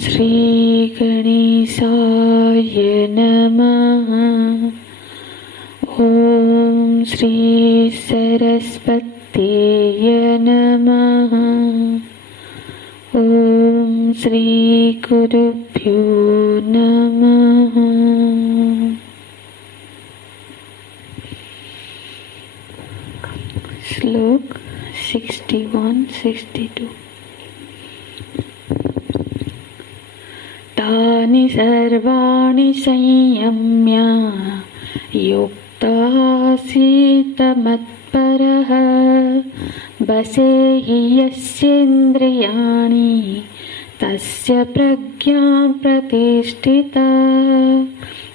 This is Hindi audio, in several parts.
श्री गणेशाय नमः। ओम श्री सरस्वत्यै नमः। ओम श्री गुरुभ्यो नमः। श्लोक 61-62। तानि सर्वाणि संयम्य युक्तासीत मत्परः वसेहि यस्येन्द्रियाणि तस्य प्रज्ञा प्रतिष्ठिता।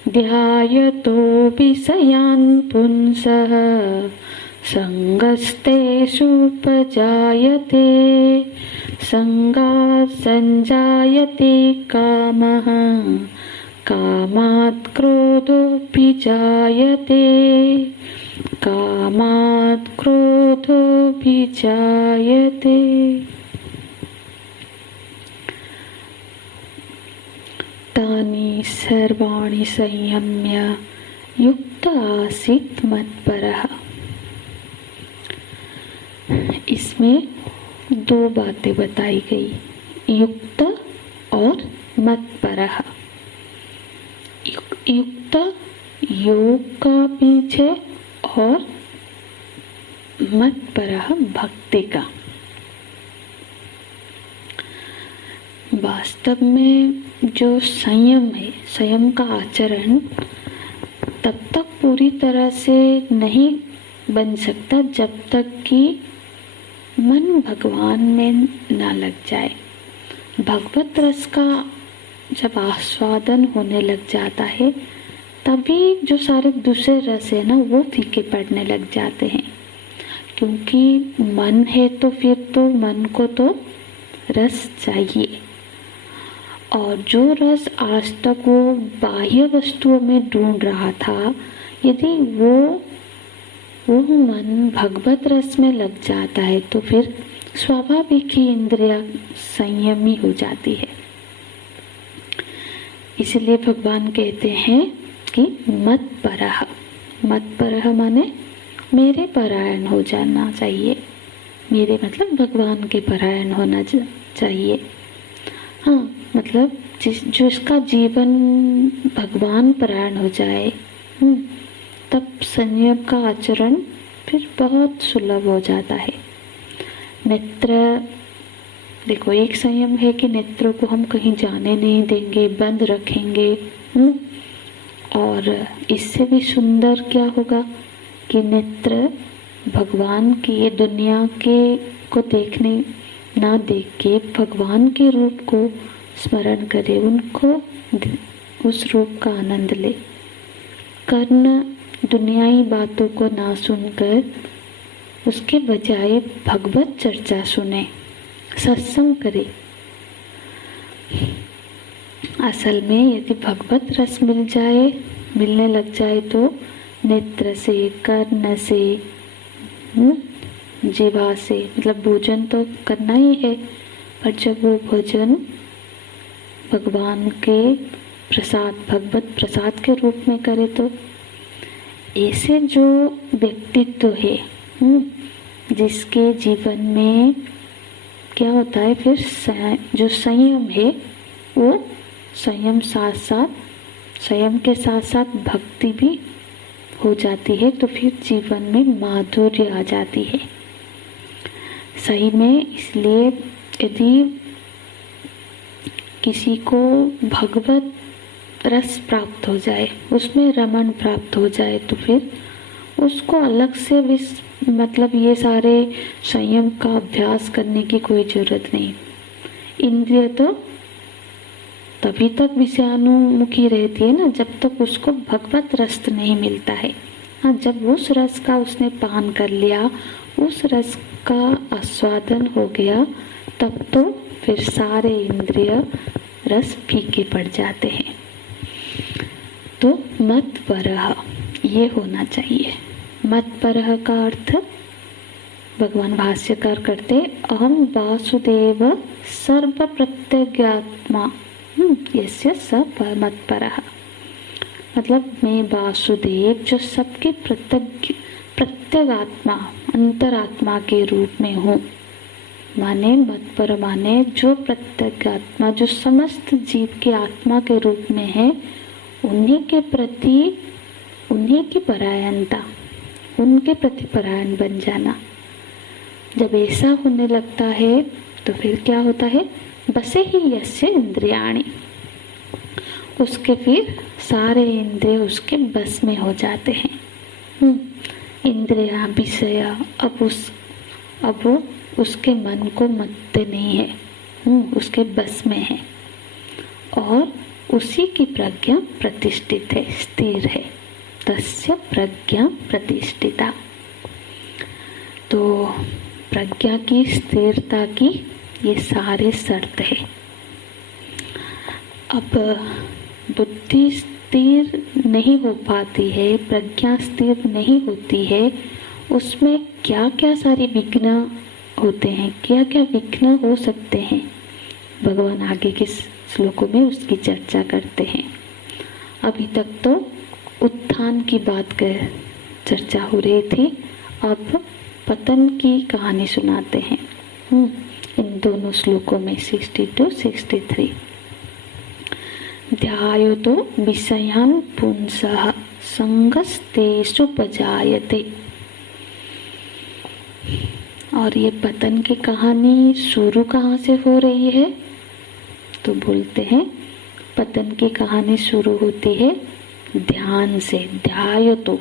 ध्यायतो विषयान् पुंसः संगस्तेषुपजायते। संगात् संजायते कामः कामात् क्रोधोऽभिजायते। कामात् क्रोधोऽभिजायते। तानि सर्वाणि संयम्य युक्त आसीत् मत्परः। इसमें दो बातें बताई गई, युक्त और मत्परः। युक्त योग का बीज है और मत्परः भक्ति का। वास्तव में जो संयम है, संयम का आचरण तब तक पूरी तरह से नहीं बन सकता जब तक कि मन भगवान में ना लग जाए। भगवत रस का जब आस्वादन होने लग जाता है तभी जो सारे दूसरे रस है ना वो फीके पड़ने लग जाते हैं। क्योंकि मन है तो फिर तो मन को तो रस चाहिए, और जो रस आज तक वो बाह्य वस्तुओं में ढूंढ रहा था, यदि वो मन भगवत रस में लग जाता है तो फिर स्वाभाविक ही इंद्रिया संयमी हो जाती है। इसलिए भगवान कहते हैं कि मत्परः। मत्परः माने मेरे परायण हो जाना चाहिए। मेरे मतलब भगवान के परायण होना चाहिए। हाँ, मतलब जिसका जीवन भगवान परायण हो जाए तब संयम का आचरण फिर बहुत सुलभ हो जाता है। नेत्र देखो, एक संयम है कि नेत्रों को हम कहीं जाने नहीं देंगे, बंद रखेंगे। और इससे भी सुंदर क्या होगा कि नेत्र भगवान की ये दुनिया के को देखने ना देख के भगवान के रूप को स्मरण करे, उनको उस रूप का आनंद ले। कर्ण दुनियाई बातों को ना सुनकर उसके बजाय भगवत चर्चा सुने, सत्संग करे। असल में यदि भगवत रस मिलने लग जाए तो नेत्र से, कर्ण से, जिह्वा से, मतलब भोजन तो करना ही है, पर जब वो भोजन भगवान के प्रसाद, भगवत प्रसाद के रूप में करे तो ऐसे जो व्यक्तित्व है जिसके जीवन में क्या होता है, फिर जो संयम है वो संयम के साथ साथ भक्ति भी हो जाती है, तो फिर जीवन में माधुर्य आ जाती है। सही में इसलिए यदि किसी को भगवत रस प्राप्त हो जाए, उसमें रमण प्राप्त हो जाए, तो फिर उसको अलग से भी मतलब ये सारे संयम का अभ्यास करने की कोई जरूरत नहीं। इंद्रिय तो तभी तक विषयानुमुखी रहती है ना जब तक उसको भगवत रस नहीं मिलता है। हाँ, जब उस रस का उसने पान कर लिया, उस रस का आस्वादन हो गया, तब तो फिर सारे इंद्रिय रस फीके पड़ जाते हैं। तो मत्परः ये होना चाहिए। मत्परः का अर्थ भगवान भाष्यकार करते, अहम वासुदेव सर्व प्रत्यगात्मा यस्य स मत्परः, मतलब मैं वासुदेव जो सबके प्रत्यगात्मा अंतरात्मा के रूप में हूँ, माने मत्पर माने जो प्रत्यगात्मा जो समस्त जीव के आत्मा के रूप में है, उन्हीं के प्रति उन्हीं की परायणता, उनके प्रति परायण बन जाना। जब ऐसा होने लगता है तो फिर क्या होता है, बसे ही यस्य इंद्रियाणि, उसके फिर सारे इंद्रिय उसके बस में हो जाते हैं। इंद्रिया विषय अब वो उसके मन को मत्ते नहीं है, उसके बस में है और उसी की प्रज्ञा प्रतिष्ठित है, स्थिर है। तस्य प्रज्ञा प्रतिष्ठिता, तो प्रज्ञा की स्थिरता की ये सारे शर्त है। अब बुद्धि स्थिर नहीं हो पाती है, प्रज्ञा स्थिर नहीं होती है, उसमें क्या क्या सारे विघ्न होते हैं, क्या क्या विघ्न हो सकते हैं, भगवान आगे के श्लोकों में उसकी चर्चा करते हैं। अभी तक तो उत्थान की बात कर चर्चा हो रही थी, अब पतन की कहानी सुनाते हैं इन दोनों श्लोकों में 62 63। ध्यायतो विषयान् पुंसः संगस्तेषु उपजायते। और ये पतन की कहानी शुरू कहाँ से हो रही है, तो बोलते हैं पतन की कहानी शुरू होती है ध्यान से। ध्यायतो,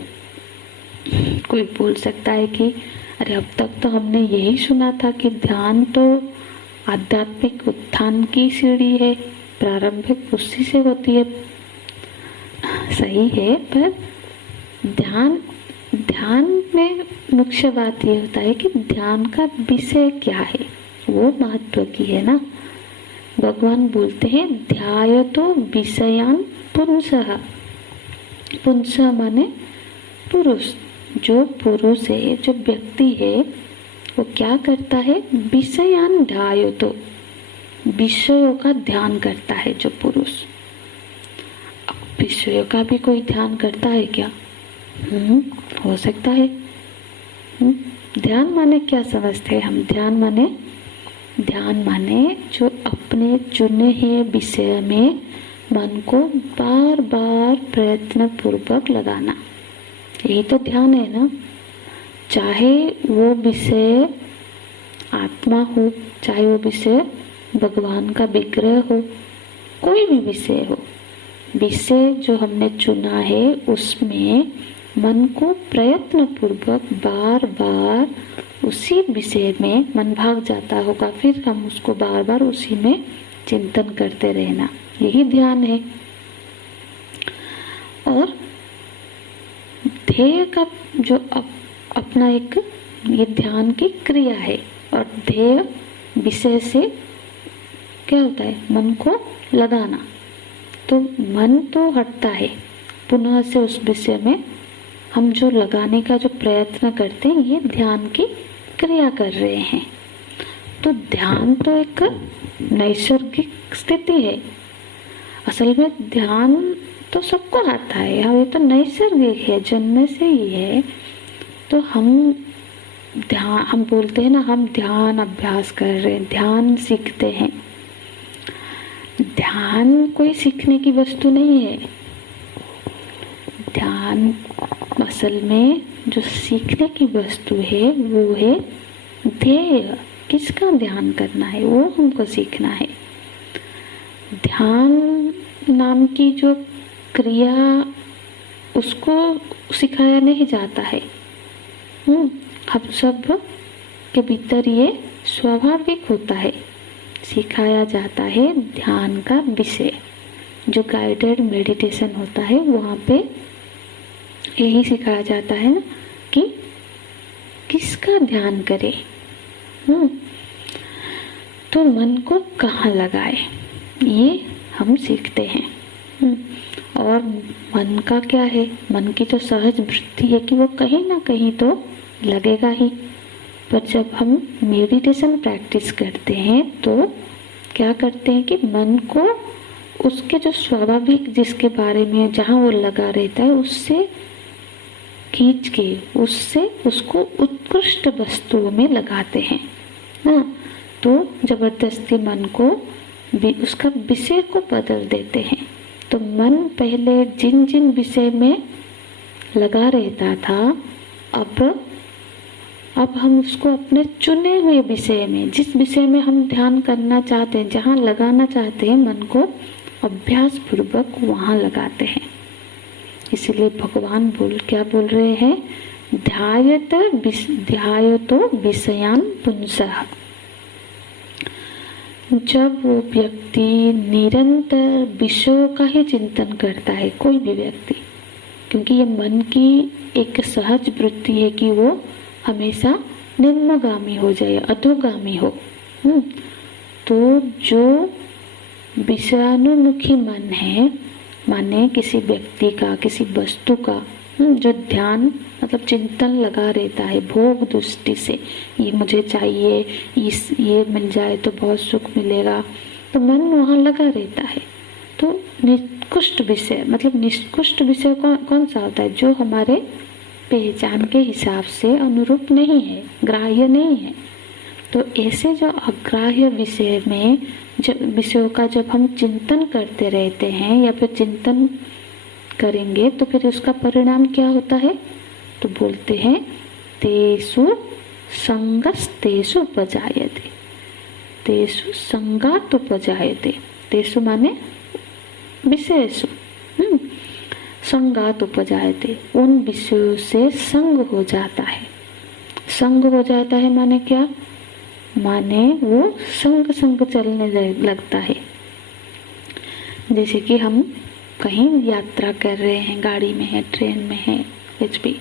कोई बोल सकता है कि अरे अब तक तो हमने यही सुना था कि ध्यान तो आध्यात्मिक उत्थान की सीढ़ी है, प्रारंभिक उसी से होती है। सही है, पर ध्यान में मुख्य बात ये होता है कि ध्यान का विषय क्या है, वो महत्व की है ना। भगवान बोलते हैं ध्यायतो विषयान् पुंसः। पुंसः माने पुरुष, जो पुरुष है, जो व्यक्ति है, वो क्या करता है, विषयान् ध्यायतो, विषयों का ध्यान करता है जो पुरुष। विषयों का भी कोई ध्यान करता है क्या? हो सकता है। ध्यान माने क्या समझते हैं हम? ध्यान माने जो अपने चुने हुए विषय में मन को बार बार प्रयत्न पूर्वक लगाना, यही तो ध्यान है ना। चाहे वो विषय आत्मा हो, चाहे वो विषय भगवान का विग्रह हो, कोई भी विषय हो, विषय जो हमने चुना है उसमें मन को प्रयत्न पूर्वक बार बार उसी विषय में मन भाग जाता होगा, फिर हम उसको बार बार उसी में चिंतन करते रहना, यही ध्यान है। और ध्येय का जो अपना एक ये ध्यान की क्रिया है, और ध्येय विषय से क्या होता है, मन को लगाना। तो मन तो हटता है, पुनः से उस विषय में हम जो लगाने का जो प्रयत्न करते हैं, ये ध्यान की क्रिया कर रहे हैं। तो ध्यान तो एक नैसर्गिक स्थिति है। असल में ध्यान तो सबको आता है, ये तो नैसर्गिक है, जन्म से ही है। तो हम बोलते हैं ना, हम ध्यान अभ्यास कर रहे हैं, ध्यान सीखते हैं। ध्यान कोई सीखने की वस्तु नहीं है। ध्यान असल में जो सीखने की वस्तु है वो है ध्येय। किसका ध्यान करना है वो हमको सीखना है। ध्यान नाम की जो क्रिया, उसको सिखाया नहीं जाता है। हम सब के भीतर ये स्वाभाविक होता है। सिखाया जाता है ध्यान का विषय। जो गाइडेड मेडिटेशन होता है वहाँ पे यही सिखाया जाता है ना कि किसका ध्यान करें। तो मन को कहाँ लगाए, ये हम सीखते हैं। और मन का क्या है, मन की तो सहज वृत्ति है कि वो कहीं ना कहीं तो लगेगा ही। पर जब हम मेडिटेशन प्रैक्टिस करते हैं तो क्या करते हैं कि मन को उसके जो स्वाभाविक जिसके बारे में जहाँ वो लगा रहता है उससे खींच के उससे उसको उत्कृष्ट वस्तुओं में लगाते हैं ना। तो जबरदस्ती मन को उसका विषय को बदल देते हैं। तो मन पहले जिन जिन विषय में लगा रहता था, अब हम उसको अपने चुने हुए विषय में, जिस विषय में हम ध्यान करना चाहते हैं, जहाँ लगाना चाहते हैं मन को, अभ्यास पूर्वक वहाँ लगाते हैं। इसलिए भगवान क्या बोल रहे हैं, ध्यायतो विषयान पुंसः। जब वो व्यक्ति निरंतर विषयों का ही चिंतन करता है, कोई भी व्यक्ति, क्योंकि ये मन की एक सहज वृत्ति है कि वो हमेशा निम्नगामी हो जाए, अधोगामी हो। तो जो विषयानुमुखी मन है, माने किसी व्यक्ति का, किसी वस्तु का जो ध्यान मतलब चिंतन लगा रहता है भोग दृष्टि से, ये मुझे चाहिए, ये मिल जाए तो बहुत सुख मिलेगा, तो मन वहाँ लगा रहता है। तो निकृष्ट विषय मतलब निकृष्ट विषय कौन सा होता है, जो हमारे पहचान के हिसाब से अनुरूप नहीं है, ग्राह्य नहीं है। तो ऐसे जो अग्राह्य विषय में विषयों का जब हम चिंतन करते रहते हैं या फिर चिंतन करेंगे तो फिर उसका परिणाम क्या होता है, तो बोलते हैं तेषु संगस्तेषु उपजायते, तेषु संगात उपजायते। तेषु माने विषयेषु, संगात उपजायते, उन विषयों से संग हो जाता है। संग हो जाता है माने क्या, माने वो संग चलने लगता है। जैसे कि हम कहीं यात्रा कर रहे हैं, गाड़ी में है, ट्रेन में है, कुछ भी,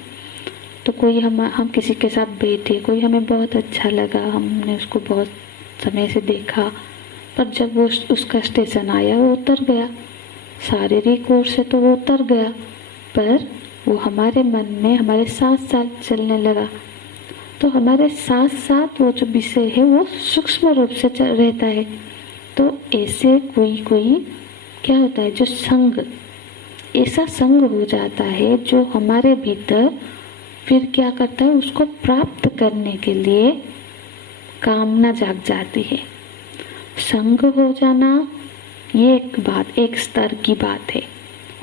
तो कोई हम किसी के साथ बैठे, कोई हमें बहुत अच्छा लगा, हमने उसको बहुत समय से देखा, पर जब वो उसका स्टेशन आया वो उतर गया, शारीरिक ओर से तो वो उतर गया, पर वो हमारे मन में हमारे साथ साथ चलने लगा। तो हमारे साथ साथ वो जो विषय है वो सूक्ष्म रूप से रहता है। तो ऐसे कोई क्या होता है, जो संग, ऐसा संग हो जाता है जो हमारे भीतर फिर क्या करता है, उसको प्राप्त करने के लिए कामना जाग जाती है। संग हो जाना ये एक बात, एक स्तर की बात है,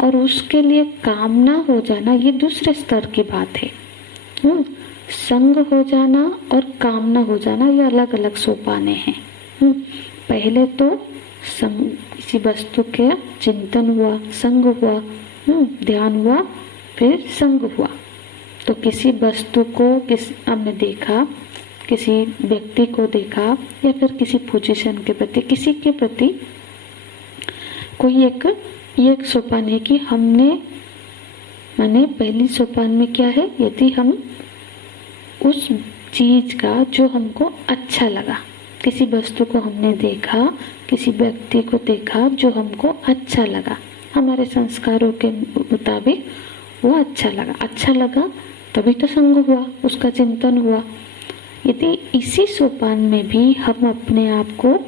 और उसके लिए कामना हो जाना ये दूसरे स्तर की बात है। संग हो जाना और कामना हो जाना ये अलग अलग सोपाने हैं। पहले तो किसी वस्तु के चिंतन हुआ, संग हुआ, ध्यान हुआ, फिर संग हुआ। तो किसी वस्तु को हमने देखा, किसी व्यक्ति को देखा, या फिर किसी पोजीशन के प्रति, किसी के प्रति कोई एक सोपान है कि हमने, माने पहली सोपान में क्या है, यदि हम उस चीज का जो हमको अच्छा लगा, किसी वस्तु को हमने देखा, किसी व्यक्ति को देखा जो हमको अच्छा लगा, हमारे संस्कारों के मुताबिक वो अच्छा लगा तभी तो संग हुआ, उसका चिंतन हुआ। यदि इसी सोपान में भी हम अपने आप को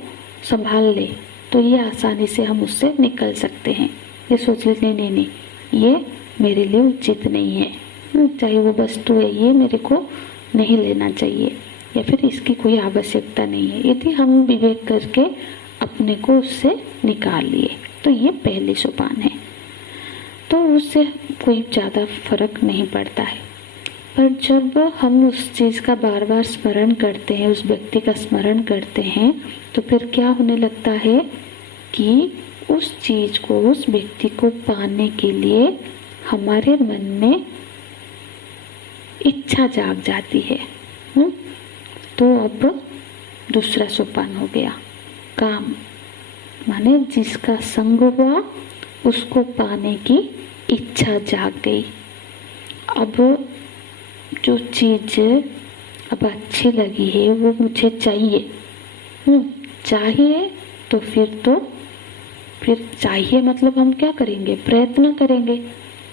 संभाल ले तो ये आसानी से हम उससे निकल सकते हैं। ये सोच लेते नहीं, ये मेरे लिए उचित नहीं है, चाहे वो वस्तु है ये मेरे को नहीं लेना चाहिए, या फिर इसकी कोई आवश्यकता नहीं है। यदि हम विवेक करके अपने को उससे निकाल लिए तो ये पहली सोपान है, तो उससे कोई ज़्यादा फर्क नहीं पड़ता है। पर जब हम उस चीज़ का बार बार स्मरण करते हैं, उस व्यक्ति का स्मरण करते हैं, तो फिर क्या होने लगता है कि उस चीज़ को, उस व्यक्ति को पाने के लिए हमारे मन में इच्छा जाग जाती है। तो अब दूसरा सोपान हो गया काम, माने जिसका संग हुआ उसको पाने की इच्छा जाग गई। अब जो चीज अब अच्छी लगी है वो मुझे चाहिए, चाहिए तो फिर चाहिए मतलब हम क्या करेंगे, प्रयत्न करेंगे।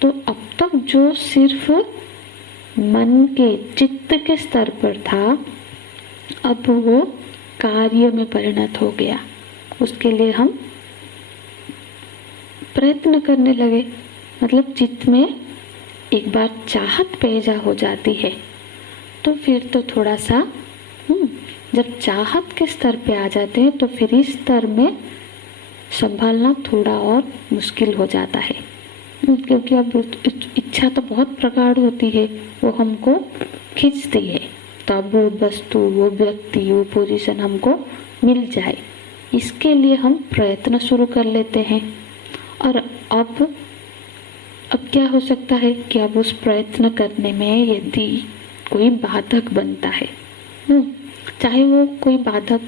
तो अब तक जो सिर्फ मन के, चित्त के स्तर पर था, अब वो कार्य में परिणत हो गया। उसके लिए हम प्रयत्न करने लगे। मतलब चित्त में एक बार चाहत पैदा हो जाती है तो फिर तो थोड़ा सा जब चाहत के स्तर पे आ जाते हैं तो फिर इस स्तर में संभालना थोड़ा और मुश्किल हो जाता है। क्योंकि अब इच्छा तो बहुत प्रगाढ़ होती है, वो हमको खींचती है। तो अब वो वस्तु, वो व्यक्ति, वो पोजीशन हमको मिल जाए, इसके लिए हम प्रयत्न शुरू कर लेते हैं। और अब क्या हो सकता है कि अब उस प्रयत्न करने में यदि कोई बाधक बनता है, चाहे वो कोई बाधक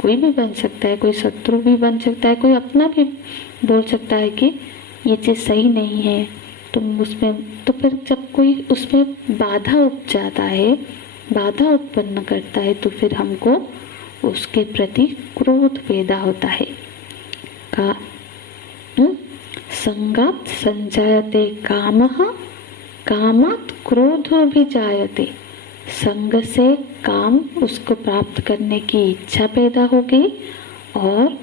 कोई भी बन सकता है, कोई शत्रु भी बन सकता है, कोई अपना भी बोल सकता है कि ये चीज़ सही नहीं है तुम उसमें, तो फिर जब कोई उसमें बाधा उपजाता है, बाधा उत्पन्न करता है, तो फिर हमको उसके प्रति क्रोध पैदा होता है। का संगात संजायते कामः, कामात् क्रोधो भी जायते। संग से काम, उसको प्राप्त करने की इच्छा पैदा हो गई, और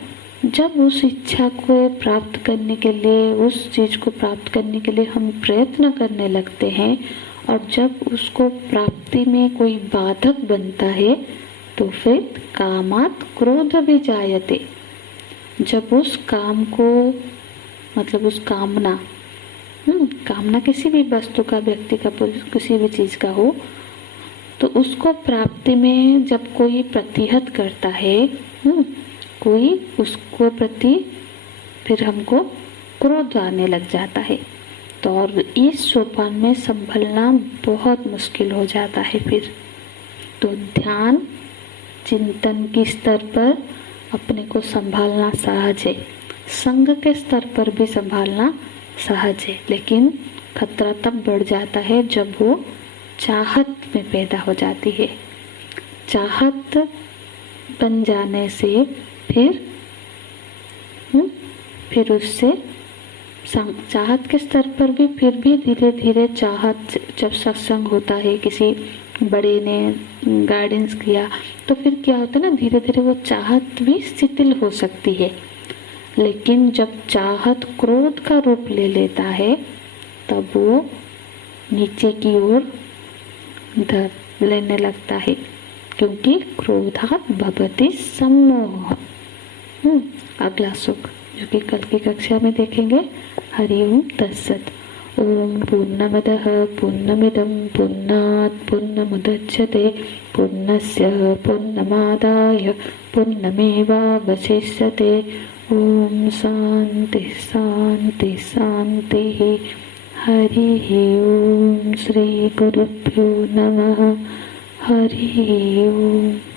जब उस इच्छा को प्राप्त करने के लिए, उस चीज को प्राप्त करने के लिए हम प्रयत्न करने लगते हैं, और जब उसको प्राप्ति में कोई बाधक बनता है तो फिर कामात् क्रोध भी जायते। जब उस काम को, मतलब उस कामना, कामना किसी भी वस्तु का, व्यक्ति का, किसी भी चीज का हो, तो उसको प्राप्ति में जब कोई प्रतिहत करता है, कोई उसको प्रति, फिर हमको क्रोध आने लग जाता है। तो और इस सोपान में संभलना बहुत मुश्किल हो जाता है फिर। तो ध्यान चिंतन के स्तर पर अपने को संभालना सहज है, संग के स्तर पर भी संभालना सहज है, लेकिन खतरा तब बढ़ जाता है जब वो चाहत में पैदा हो जाती है। चाहत बन जाने से फिर उससे चाहत के स्तर पर भी फिर भी धीरे धीरे चाहत, जब सत्संग होता है, किसी बड़े ने गाइडेंस किया, तो फिर क्या होता है ना, धीरे धीरे वो चाहत भी शिथिल हो सकती है। लेकिन जब चाहत क्रोध का रूप ले लेता है तब वो नीचे की ओर धर लेने लगता है, क्योंकि क्रोधात् भवति सम्मोह। अगला सुख जो कि कल की कक्षा में देखेंगे। हरि ओम तत्सत। ओम पूर्णमदः पूर्णमिदं पूर्णात् पूर्णमुदच्यते पूर्णस्य पूर्णमादाय पूर्णमेवावशिष्यते। ओम शांति शांति शांति। हरि ओम। श्री गुरुभ्यो नमः। हरि ओम।